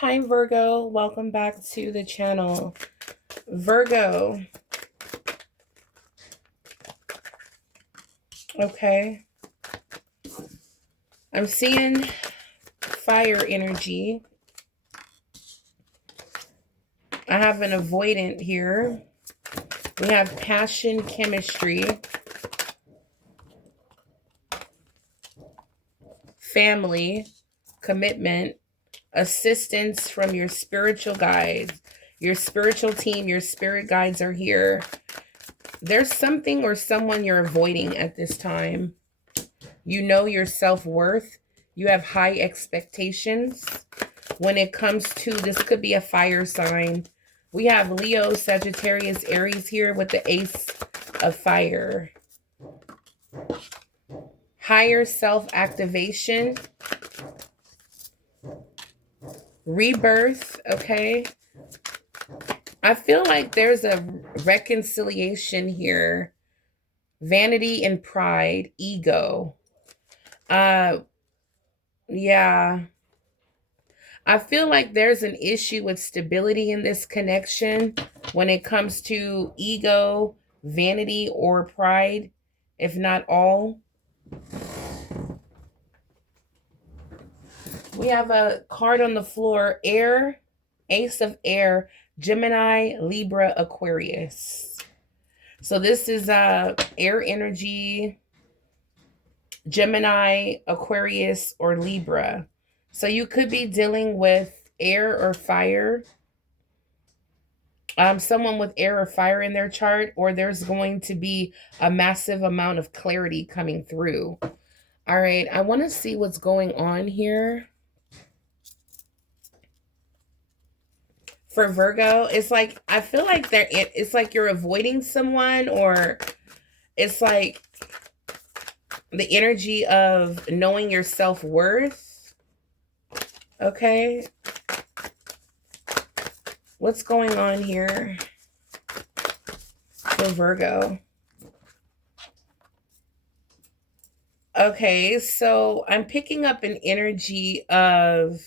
Hi Virgo, welcome back to the channel. Virgo, okay. I'm seeing fire energy. I have an avoidant here. We have passion, chemistry, family, commitment, assistance from your spiritual guides, your spiritual team, your spirit guides are here. There's something or someone you're avoiding at this time. You know your self-worth. You have high expectations. When it comes to, this could be a fire sign. We have Leo, Sagittarius, Aries here with the Ace of Fire. Higher self-activation. Rebirth, okay? I feel like there's a reconciliation here. Vanity and pride, ego. Yeah. I feel like there's an issue with stability in this connection when it comes to ego, vanity, or pride, if not all. We have a card on the floor, air, ace of air, Gemini, Libra, Aquarius. So this is air energy, Gemini, Aquarius, or Libra. So you could be dealing with air or fire. Someone with air or fire in their chart, or there's going to be a massive amount of clarity coming through. All right, I want to see what's going on here. For Virgo, it's like, I feel like it's like you're avoiding someone, or it's like the energy of knowing your self-worth. Okay. What's going on here for Virgo? Okay, so I'm picking up an energy of,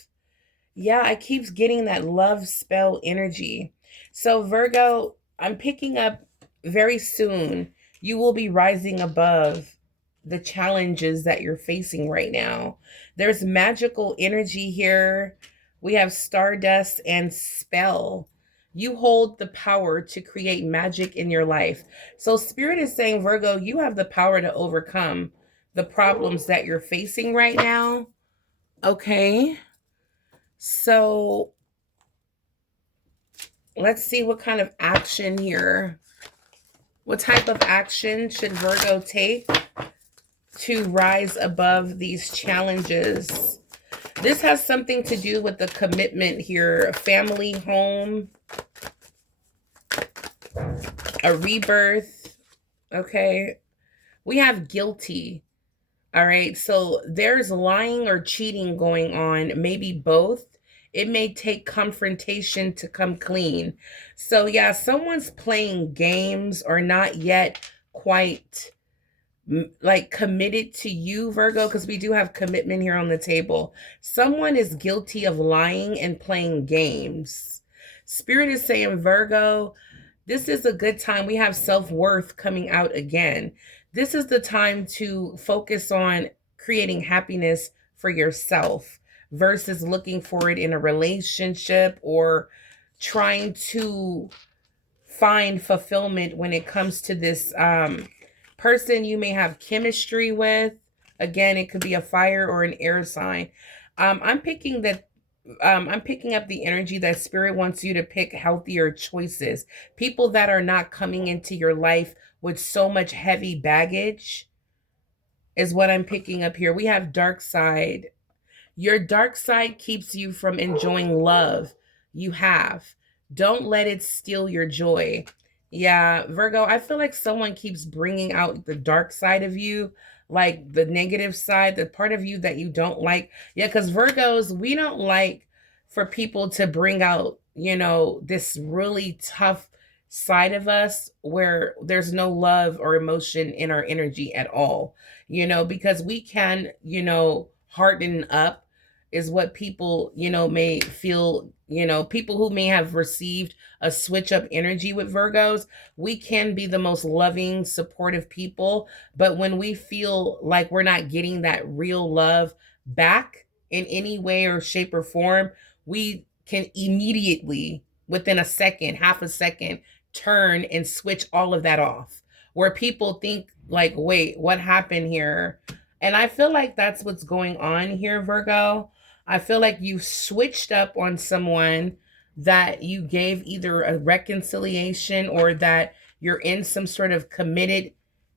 yeah, I keep getting that love spell energy. So Virgo, I'm picking up very soon, you will be rising above the challenges that you're facing right now. There's magical energy here. We have stardust and spell. You hold the power to create magic in your life. So Spirit is saying, Virgo, you have the power to overcome the problems that you're facing right now. Okay. So let's see what kind of action here. What type of action should Virgo take to rise above these challenges? This has something to do with the commitment here. Family, home, a rebirth. Okay. We have guilty. All right. So there's lying or cheating going on. Maybe both. It may take confrontation to come clean. So yeah, someone's playing games or not yet quite like committed to you, Virgo, because we do have commitment here on the table. Someone is guilty of lying and playing games. Spirit is saying, Virgo, this is a good time. We have self-worth coming out again. This is the time to focus on creating happiness for yourself versus looking for it in a relationship or trying to find fulfillment when it comes to this person you may have chemistry with. Again, it could be a fire or an air sign. I'm picking up the energy that Spirit wants you to pick healthier choices. People that are not coming into your life with so much heavy baggage is what I'm picking up here. We have dark side. Your dark side keeps you from enjoying love you have. Don't let it steal your joy. Yeah, Virgo, I feel like someone keeps bringing out the dark side of you, like the negative side, the part of you that you don't like. Yeah, because Virgos, we don't like for people to bring out, this really tough side of us where there's no love or emotion in our energy at all, because we can, harden up is what people, may feel, people who may have received a switch up energy with Virgos. We can be the most loving, supportive people, but when we feel like we're not getting that real love back in any way or shape or form, we can immediately, within a second, half a second, turn and switch all of that off. Where people think, like, wait, what happened here? And I feel like that's what's going on here, Virgo. I feel like you switched up on someone that you gave either a reconciliation or that you're in some sort of committed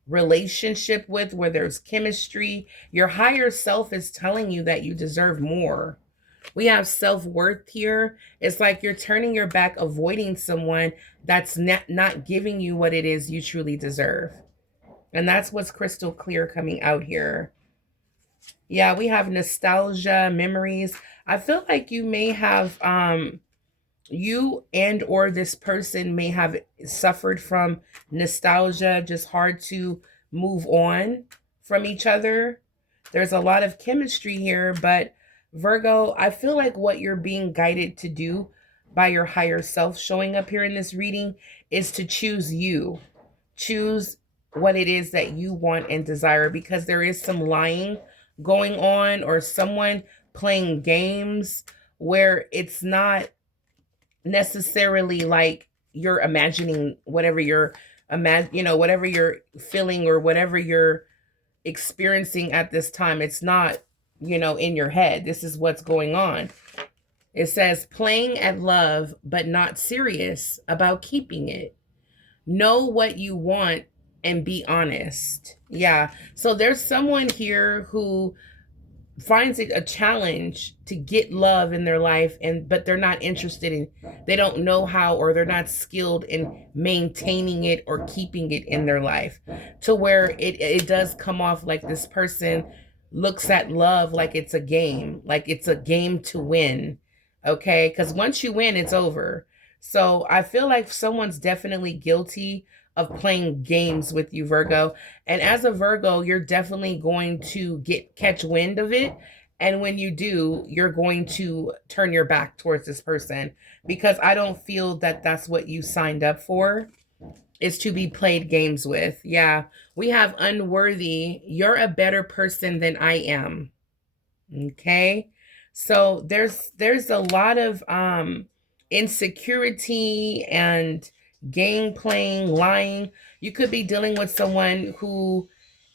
relationship with, where there's chemistry. Your higher self is telling you that you deserve more. We have self-worth here. It's like you're turning your back, avoiding someone that's not giving you what it is you truly deserve. And that's what's crystal clear coming out here. Yeah, we have nostalgia, memories. I feel like you may have you and or this person may have suffered from nostalgia, just hard to move on from each other. There's a lot of chemistry here, but Virgo, I feel like what you're being guided to do by your higher self showing up here in this reading is to choose you. Choose what it is that you want and desire, because there is some lying going on, or someone playing games where it's not necessarily like you're imagining whatever you're whatever you're feeling or whatever you're experiencing at this time. It's not, in your head. This is what's going on. It says playing at love, but not serious about keeping it. Know what you want and be honest. Yeah. So there's someone here who finds it a challenge to get love in their life, but they're not interested in, they don't know how, or they're not skilled in maintaining it or keeping it in their life, to where it does come off like this person looks at love like it's a game, to win. Okay, because once you win, it's over. So I feel like someone's definitely guilty of playing games with you, Virgo. And as a Virgo, you're definitely going to catch wind of it. And when you do, you're going to turn your back towards this person, because I don't feel that that's what you signed up for, is to be played games with. Yeah, we have unworthy. You're a better person than I am. Okay. So there's a lot of insecurity and game playing, lying. You could be dealing with someone who,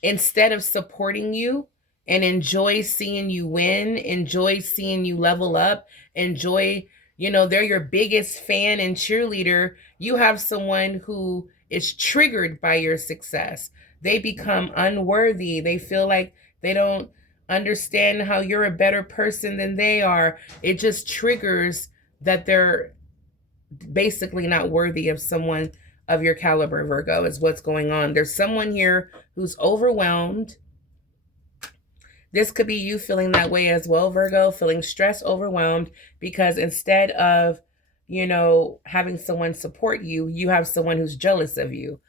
instead of supporting you and enjoy seeing you win, enjoy seeing you level up, enjoy, they're your biggest fan and cheerleader, you have someone who is triggered by your success. They become unworthy. They feel like they don't understand how you're a better person than they are. It just triggers that they're basically not worthy of someone of your caliber, Virgo, is what's going on. There's someone here who's overwhelmed. This could be you feeling that way as well, Virgo, feeling stressed, overwhelmed, because instead of, having someone support you, you have someone who's jealous of you.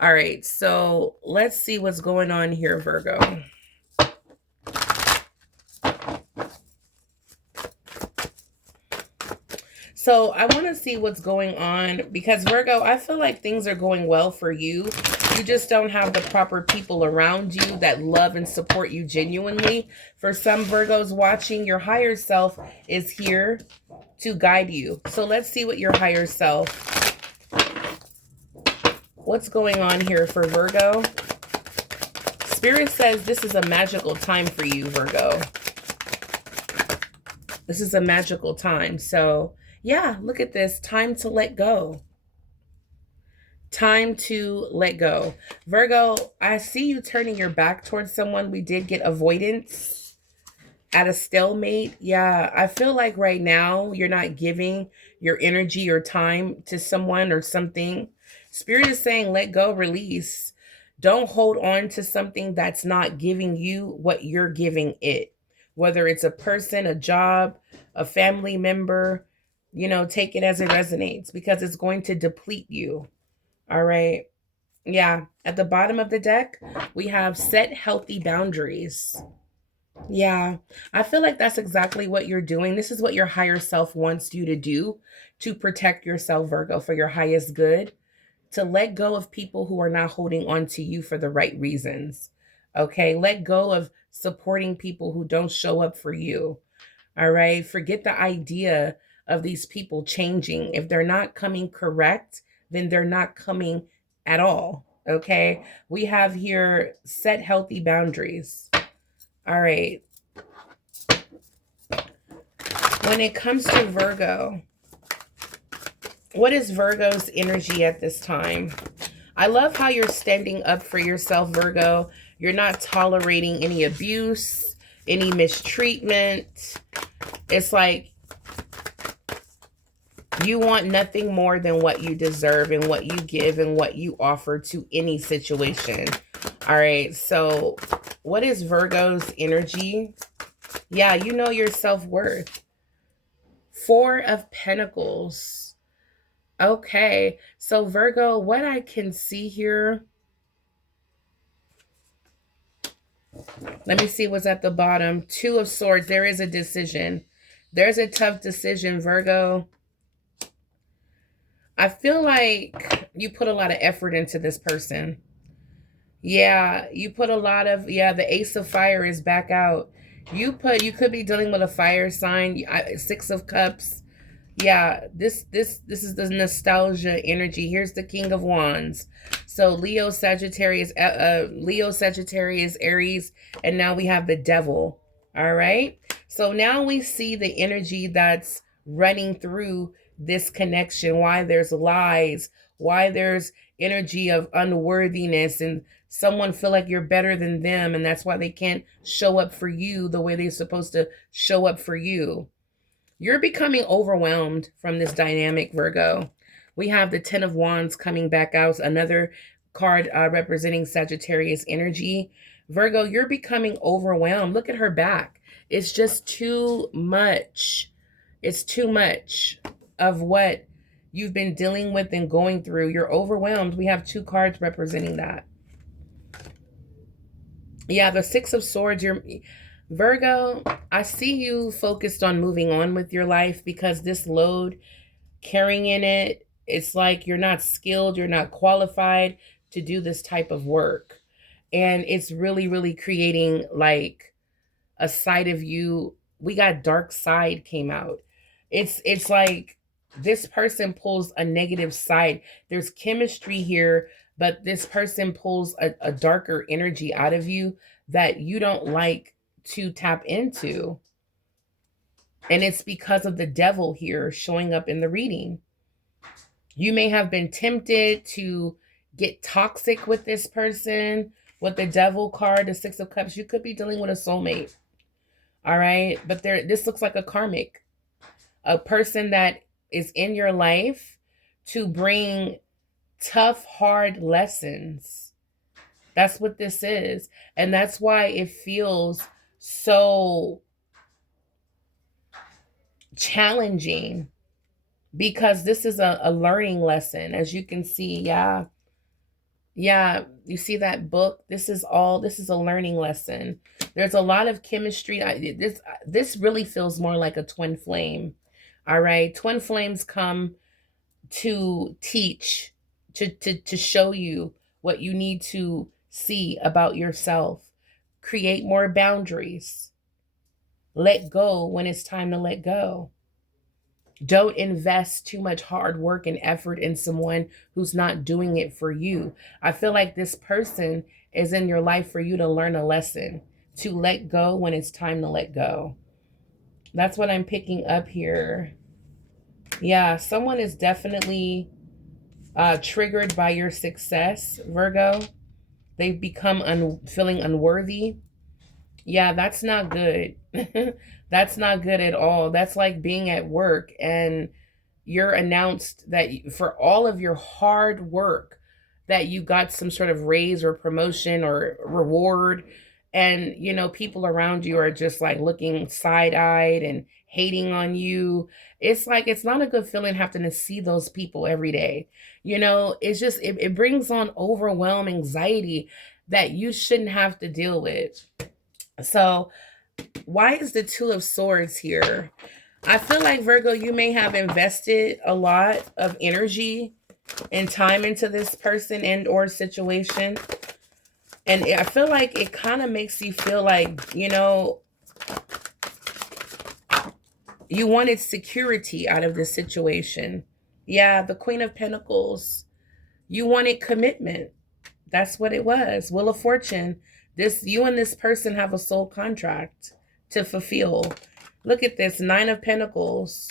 All right, so let's see what's going on here, Virgo. So I want to see what's going on, because Virgo, I feel like things are going well for you. You just don't have the proper people around you that love and support you genuinely. For some Virgos watching, your higher self is here to guide you. So let's see what your higher self, what's going on here for Virgo. Spirit says this is a magical time for you, Virgo. This is a magical time. So yeah, look at this. Time to let go. Time to let go. Virgo, I see you turning your back towards someone. We did get avoidance at a stalemate. Yeah, I feel like right now you're not giving your energy or time to someone or something. Spirit is saying let go, release. Don't hold on to something that's not giving you what you're giving it. Whether it's a person, a job, a family member, take it as it resonates, because it's going to deplete you. All right. Yeah. At the bottom of the deck, we have set healthy boundaries. Yeah, I feel like that's exactly what you're doing. This is what your higher self wants you to do to protect yourself, Virgo, for your highest good, to let go of people who are not holding on to you for the right reasons. Okay, let go of supporting people who don't show up for you. All right, forget the idea of these people changing. If they're not coming correct, then they're not coming at all. Okay, we have here set healthy boundaries. All right, when it comes to Virgo, what is Virgo's energy at this time? I love how you're standing up for yourself, Virgo. You're not tolerating any abuse, any mistreatment. It's like you want nothing more than what you deserve and what you give and what you offer to any situation. All right. So, what is Virgo's energy? Yeah, you know your self worth. Four of Pentacles. Okay. So, Virgo, what I can see here, let me see what's at the bottom. Two of Swords. There is a decision. There's a tough decision, Virgo. I feel like you put a lot of effort into this person. Yeah, you put a lot of, yeah, the Ace of Fire is back out. You could be dealing with a fire sign, Six of Cups. Yeah, this is the nostalgia energy. Here's the King of Wands. So Leo, Sagittarius, Aries, and now we have the Devil. All right. So now we see the energy that's running through this connection. Why there's lies, why there's energy of unworthiness, and someone feel like you're better than them, and that's why they can't show up for you the way they're supposed to show up for you. You're becoming overwhelmed from this dynamic, Virgo. We have the Ten of Wands coming back out, another card representing Sagittarius energy. Virgo, you're becoming overwhelmed. Look at her back. It's just too much. It's too much of what you've been dealing with and going through. You're overwhelmed. We have two cards representing that. Yeah, the Six of Swords, you're Virgo, I see you focused on moving on with your life because this load carrying in it, it's like you're not skilled, you're not qualified to do this type of work. And it's really, really creating like a side of you. We got dark side came out. It's like this person pulls a negative side. There's chemistry here, but this person pulls a darker energy out of you that you don't like to tap into. And it's because of the devil here showing up in the reading. You may have been tempted to get toxic with this person. With the devil card, the Six of Cups, you could be dealing with a soulmate. All right. But this looks like a karmic, a person that is in your life to bring tough, hard lessons. That's what this is. And that's why it feels so challenging, because this is a learning lesson. As you can see, yeah. Yeah, you see that book? This is a learning lesson. There's a lot of chemistry. This really feels more like a twin flame. All right. Twin flames come to teach, to show you what you need to see about yourself. Create more boundaries. Let go when it's time to let go. Don't invest too much hard work and effort in someone who's not doing it for you. I feel like this person is in your life for you to learn a lesson, to let go when it's time to let go. That's what I'm picking up here. Yeah, someone is definitely triggered by your success, Virgo. They've become feeling unworthy. Yeah, that's not good. That's not good at all. That's like being at work and you're announced that for all of your hard work that you got some sort of raise or promotion or reward, and people around you are just like looking side-eyed and hating on you. It's like it's not a good feeling having to see those people every day. It's just it brings on overwhelming anxiety that you shouldn't have to deal with. So Why is the Two of Swords here? I feel like, Virgo, you may have invested a lot of energy and time into this person and or situation. And I feel like it kind of makes you feel like, you wanted security out of this situation. Yeah, the Queen of Pentacles. You wanted commitment. That's what it was. Wheel of Fortune. You and this person have a soul contract to fulfill. Look at this, Nine of Pentacles.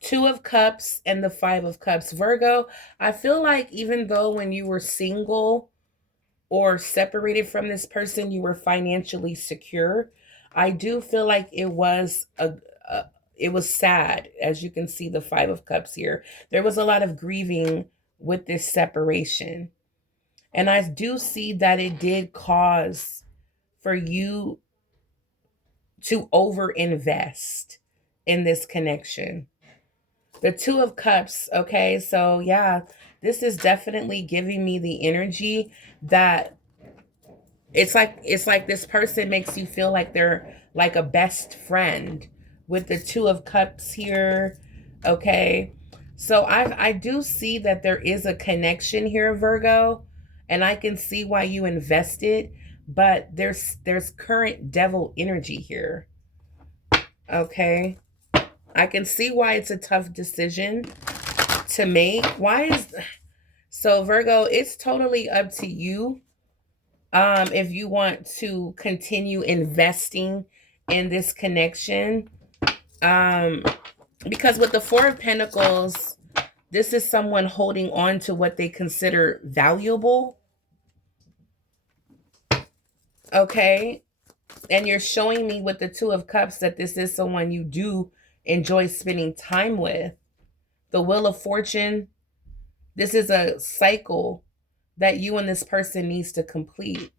Two of Cups and the Five of Cups. Virgo, I feel like even though when you were single or separated from this person, you were financially secure, I do feel like it was it was sad. As you can see, the Five of Cups here, there was a lot of grieving with this separation. And I do see that it did cause for you to overinvest in this connection. The Two of Cups, okay? So yeah, this is definitely giving me the energy that it's like this person makes you feel like they're like a best friend with the Two of Cups here, okay? So I do see that there is a connection here, Virgo, and I can see why you invested, but there's current devil energy here, okay? I can see why it's a tough decision to make. So Virgo, it's totally up to you if you want to continue investing in this connection. Because with the Four of Pentacles, this is someone holding on to what they consider valuable. Okay. And you're showing me with the Two of Cups that this is someone you do enjoy spending time with. The Wheel of Fortune, this is a cycle that you and this person needs to complete.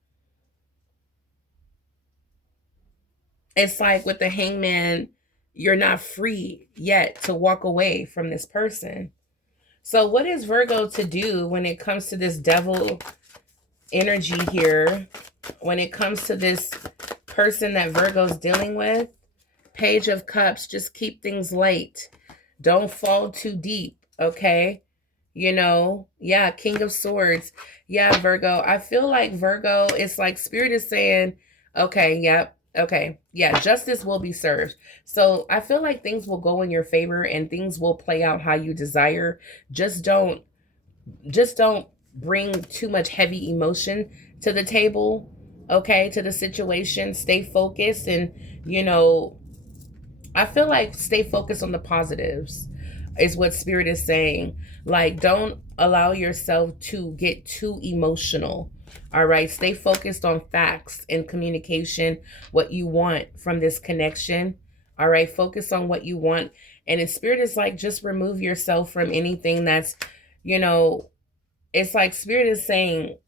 It's like with the Hangman, you're not free yet to walk away from this person. So what is Virgo to do when it comes to this devil energy here? When it comes to this person that Virgo's dealing with? Page of Cups, just keep things light. Don't fall too deep, okay? Yeah, King of Swords. Yeah, Virgo. I feel like Virgo, it's like Spirit is saying, okay, yep, okay, yeah, justice will be served. So I feel like things will go in your favor and things will play out how you desire. Just don't, just don't bring too much heavy emotion to the table, okay, to the situation. Stay focused and, I feel like stay focused on the positives is what Spirit is saying. Like, don't allow yourself to get too emotional. All right. Stay focused on facts and communication, what you want from this connection. All right. Focus on what you want. And in Spirit is like, just remove yourself from anything that's, it's like Spirit is saying,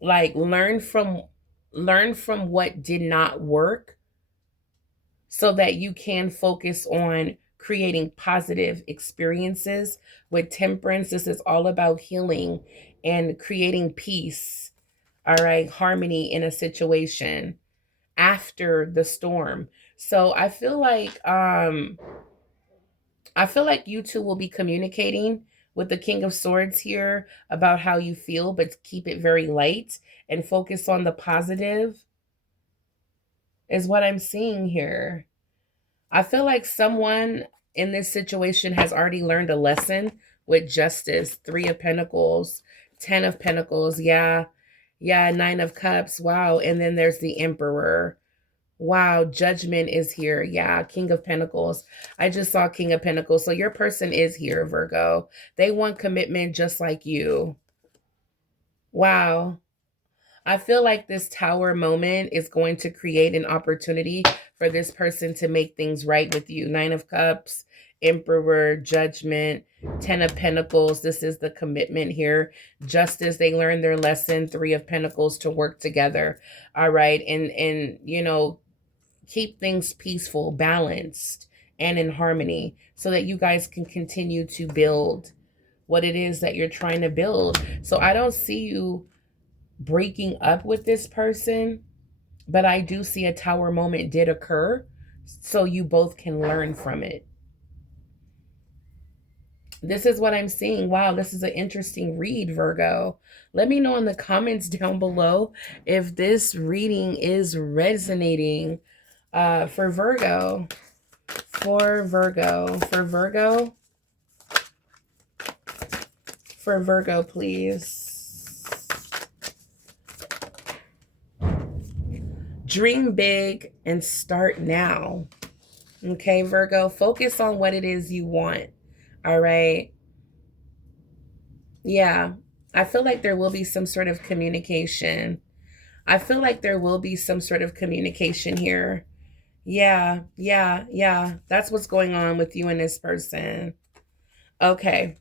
like, learn from what did not work so that you can focus on creating positive experiences. With Temperance, this is all about healing and creating peace, all right, harmony in a situation after the storm. So I feel like you two will be communicating with the King of Swords here about how you feel, but keep it very light and focus on the positive is what I'm seeing here. I feel like someone in this situation has already learned a lesson with Justice, Three of Pentacles, Ten of Pentacles. Yeah. Yeah. Nine of Cups. Wow. And then there's the Emperor. Wow. Judgment is here. Yeah. King of Pentacles. I just saw King of Pentacles. So your person is here, Virgo. They want commitment just like you. Wow. I feel like this Tower moment is going to create an opportunity for this person to make things right with you. Nine of Cups, Emperor, Judgment, Ten of Pentacles. This is the commitment here. Justice, they learned their lesson. Three of Pentacles, to work together. All right. And keep things peaceful, balanced, and in harmony so that you guys can continue to build what it is that you're trying to build. So I don't see you breaking up with this person, but I do see a tower moment did occur, so you both can learn from it. This is what I'm seeing. Wow, this is an interesting read, Virgo. Let me know in the comments down below if this reading is resonating for Virgo. For Virgo. For Virgo. For Virgo, please. Dream big and start now. Okay, Virgo, focus on what it is you want. All right. Yeah, I feel like there will be some sort of communication. I feel like there will be some sort of communication here. Yeah, yeah, yeah. That's what's going on with you and this person. Okay.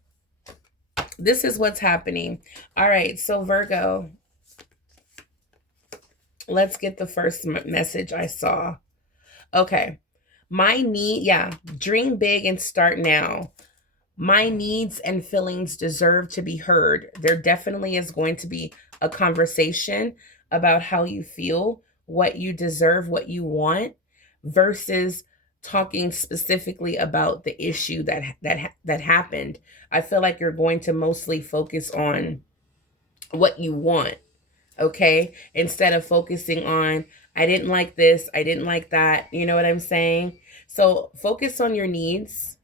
This is what's happening. All right. So Virgo, let's get the first message I saw. Okay. My need, yeah. Dream big and start now. My needs and feelings deserve to be heard. There definitely is going to be a conversation about how you feel, what you deserve, what you want, versus talking specifically about the issue that happened. I feel like you're going to mostly focus on what you want, okay? Instead of focusing on, I didn't like this, I didn't like that. You know what I'm saying? So focus on your needs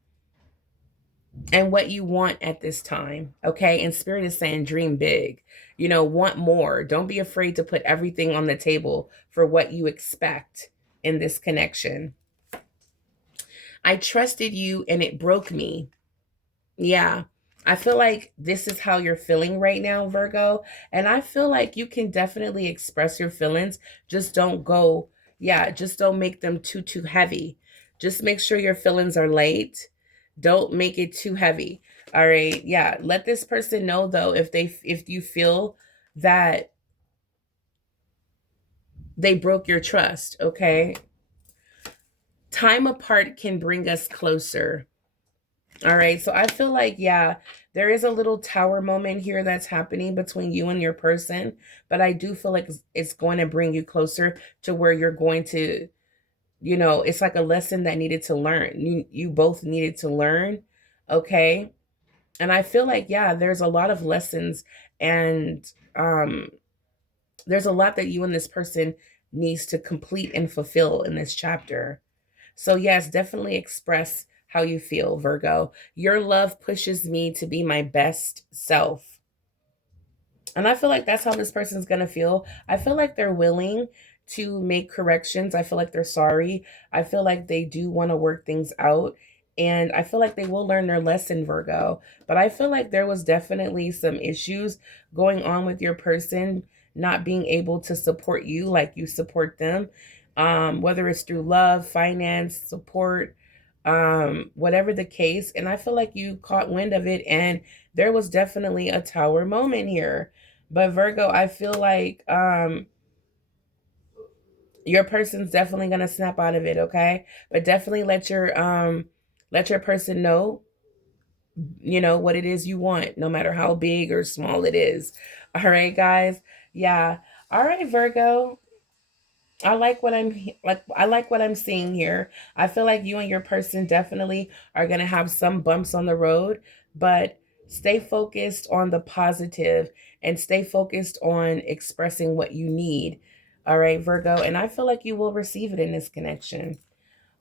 and what you want at this time, okay? And Spirit is saying dream big. You know, want more. Don't be afraid to put everything on the table for what you expect in this connection. I trusted you and it broke me. Yeah. I feel like this is how you're feeling right now, Virgo. And I feel like you can definitely express your feelings. Just don't go, yeah, just don't make them too heavy. Just make sure your feelings are light. Don't make it too heavy. All right. Yeah. Let this person know though, if you feel that they broke your trust, okay? Time apart can bring us closer. All right. So I feel like, yeah, there is a little tower moment here that's happening between you and your person, but I do feel like it's going to bring you closer to where you're going to, you know, it's like a lesson that needed to learn. You both needed to learn. Okay. And I feel like, yeah, there's a lot of lessons and there's a lot that you and this person needs to complete and fulfill in this chapter. So yes, definitely express how you feel, Virgo. Your love pushes me to be my best self. And I feel like that's how this person's going to feel. I feel like they're willing to make corrections. I feel like they're sorry. I feel like they do want to work things out. And I feel like they will learn their lesson, Virgo. But I feel like there was definitely some issues going on with your person not being able to support you like you support them. Whether it's through love, finance, support, whatever the case. And I feel like you caught wind of it and there was definitely a tower moment here. But Virgo, I feel like your person's definitely gonna snap out of it, okay? But definitely let your person know, you know, what it is you want, no matter how big or small it is. All right, guys. Yeah. All right, Virgo. I like what I'm seeing here. I feel like you and your person definitely are going to have some bumps on the road, but stay focused on the positive and stay focused on expressing what you need. All right, Virgo, and I feel like you will receive it in this connection.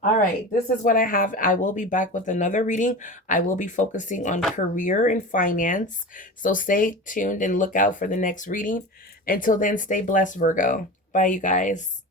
All right, this is what I have. I will be back with another reading. I will be focusing on career and finance. So stay tuned and look out for the next reading. Until then, stay blessed, Virgo. Bye, you guys.